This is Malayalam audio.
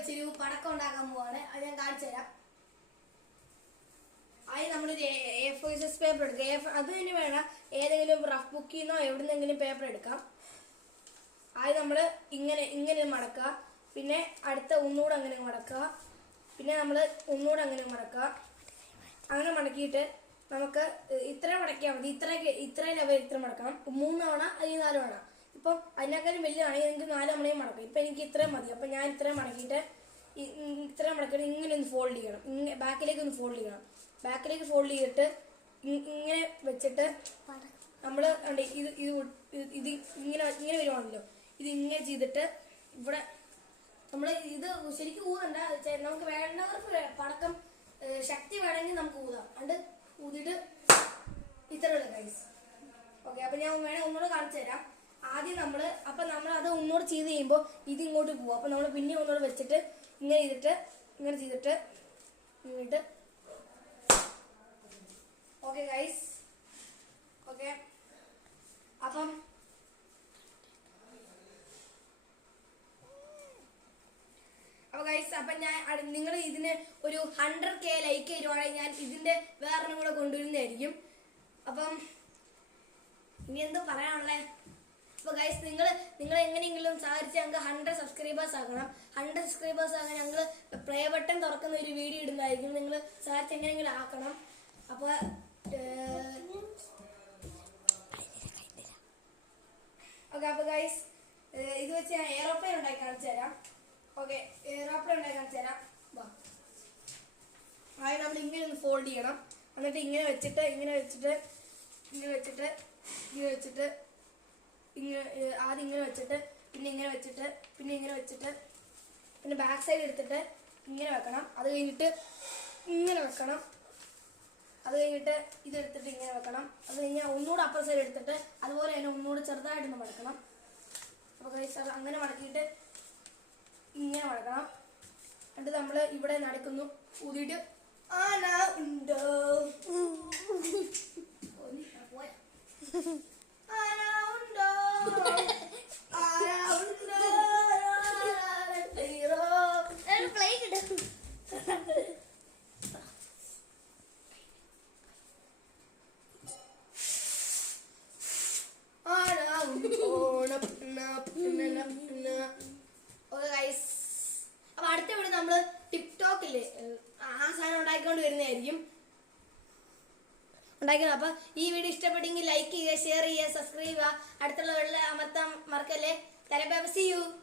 വെച്ചൊരു പടക്കം ഉണ്ടാക്കാൻ പോവാണ്. അത് ഞാൻ കാണിച്ചു തരാം. ആദ്യം നമ്മളൊരു A4 സൈസ് പേപ്പർ എടുക്കുക. അത് തന്നെ വേണം, ഏതെങ്കിലും റഫ് ബുക്കിൽ നിന്നോ എവിടുന്നെങ്കിലും പേപ്പർ എടുക്കാം. ആദ്യം നമ്മൾ ഇങ്ങനെ മടക്കുക, പിന്നെ അടുത്ത ഒന്നുകൂടെ അങ്ങനെ മടക്കുക, പിന്നെ നമ്മൾ ഒന്നുകൂടെ അങ്ങനെ മടക്കുക. അങ്ങനെ മടക്കിയിട്ട് നമുക്ക് ഇത്ര മടക്കിയാൽ മതി. ഇത്ര ലെവൽ ഇത്ര മടക്കണം. 3 തവണ അല്ലെങ്കിൽ 4 തവണ. ഇപ്പം അതിനേക്കാളും വലിയതാണെങ്കിൽ എനിക്ക് 4 തവണയും മടക്കും. ഇപ്പം എനിക്ക് ഇത്രയും മതി. അപ്പം ഞാൻ ഇത്രയും മടക്കിയിട്ട് ഇത്രയും മടക്കിയിട്ട് ഇങ്ങനെ ഒന്ന് ഫോൾഡ് ചെയ്യണം. ബാക്കിലേക്ക് ഒന്ന് ഫോൾഡ് ചെയ്യണം. ബാക്കിലേക്ക് ഫോൾഡ് ചെയ്തിട്ട് ഇങ്ങനെ വെച്ചിട്ട് നമ്മൾ ഇത് ഇങ്ങനെ വരുവാണല്ലോ. ഇത് ഇങ്ങനെ ചെയ്തിട്ട് ഇവിടെ നമ്മൾ ഇത് ശരിക്കും ഊതണ്ട. നമുക്ക് വേണ്ടവർക്ക് പടക്കം ശക്തി വേണമെങ്കിൽ നമുക്ക് ഊതാം. അത് ഊതിയിട്ട് ഇത്രയുള്ള ഗൈസ്. ഓക്കെ, അപ്പം ഞാൻ ഒന്നുകൂടെ കാണിച്ചു തരാം. ആദ്യം നമ്മൾ അത് ഒന്നുകൂടെ ചെയ്ത് കഴിയുമ്പോൾ ഇത് ഇങ്ങോട്ട് പോകും. അപ്പം നമ്മൾ പിന്നെ ഒന്നുകൂടെ വെച്ചിട്ട് ഇങ്ങനെ ചെയ്തിട്ട് ഇങ്ങോട്ട്. Okay guys, okay. അപ്പം ഗൈസ്, അപ്പം നിങ്ങൾ ഇതിന് ഒരു 100K ലൈക്ക് തരുവാണെങ്കിൽ ഞാൻ ഇതിന്റെ വേറൊന്നും കൂടെ കൊണ്ടുവരുന്നതായിരിക്കും. അപ്പം ഇനി എന്തോ പറയാനുള്ളേ? അപ്പോൾ ഗൈസ്, നിങ്ങൾ എങ്ങനെയെങ്കിലും സഹായിച്ച് ഞങ്ങൾക്ക് 100 സബ്സ്ക്രൈബേഴ്സ് ആക്കണം. 100 സബ്സ്ക്രൈബേഴ്സ് ആകാൻ ഞങ്ങൾ പ്ലേ ബട്ടൺ തുറക്കുന്ന ഒരു വീഡിയോ ഇടുന്നതായിരിക്കും. നിങ്ങൾ സഹായിച്ച് എങ്ങനെയെങ്കിലും ആക്കണം. അപ്പോൾ ഓക്കെ, അപ്പോൾ ഗൈസ്, ഇത് വെച്ച് ഞാൻ എയറോപ്ലെയിൻ ഉണ്ടാക്കി കാണിച്ചു തരാം. ഓക്കെ, എയറോപ്ലെയിൻ ഉണ്ടാക്കി കാണിച്ചു തരാം. ആദ്യം നമ്മൾ ഇങ്ങനെ ഒന്ന് ഫോൾഡ് ചെയ്യണം. എന്നിട്ട് ഇങ്ങനെ വെച്ചിട്ട് ആദ്യം ഇങ്ങനെ വെച്ചിട്ട് പിന്നെ ഇങ്ങനെ വെച്ചിട്ട് പിന്നെ ബാക്ക് സൈഡ് എടുത്തിട്ട് ഇങ്ങനെ വെക്കണം. അത് കഴിഞ്ഞിട്ട് ഇങ്ങനെ വെക്കണം. അത് കഴിഞ്ഞിട്ട് ഇതെടുത്തിട്ട് ഇങ്ങനെ വെക്കണം. അത് കഴിഞ്ഞാൽ ഒന്നുകൂടെ അപ്പർ സൈഡ് എടുത്തിട്ട് അതുപോലെ തന്നെ ഒന്നുകൂടെ ചെറുതായിട്ടൊന്ന് മടക്കണം. അപ്പോൾ ഗൈസ്, അങ്ങനെ മടക്കിയിട്ട് ഇങ്ങനെ മടക്കണം. എന്നിട്ട് നമ്മൾ ഇവിടെ നടക്കുന്നു ഊതിയിട്ട് ആന ഉണ്ടോ അപ്പൊ അടുത്ത വീട് നമ്മള് ടിക്ടോക്കില് ആ സാധനം ഉണ്ടാക്കിക്കൊണ്ട് വരുന്നതായിരിക്കും. അപ്പൊ ഈ വീഡിയോ ഇഷ്ടപ്പെട്ടെങ്കിൽ ലൈക്ക് ചെയ്യുക, ഷെയർ ചെയ്യുക, സബ്സ്ക്രൈബ് ചെയ്യുക. അടുത്തുള്ള അമർത്താൻ മറക്കല്ലേ. See you.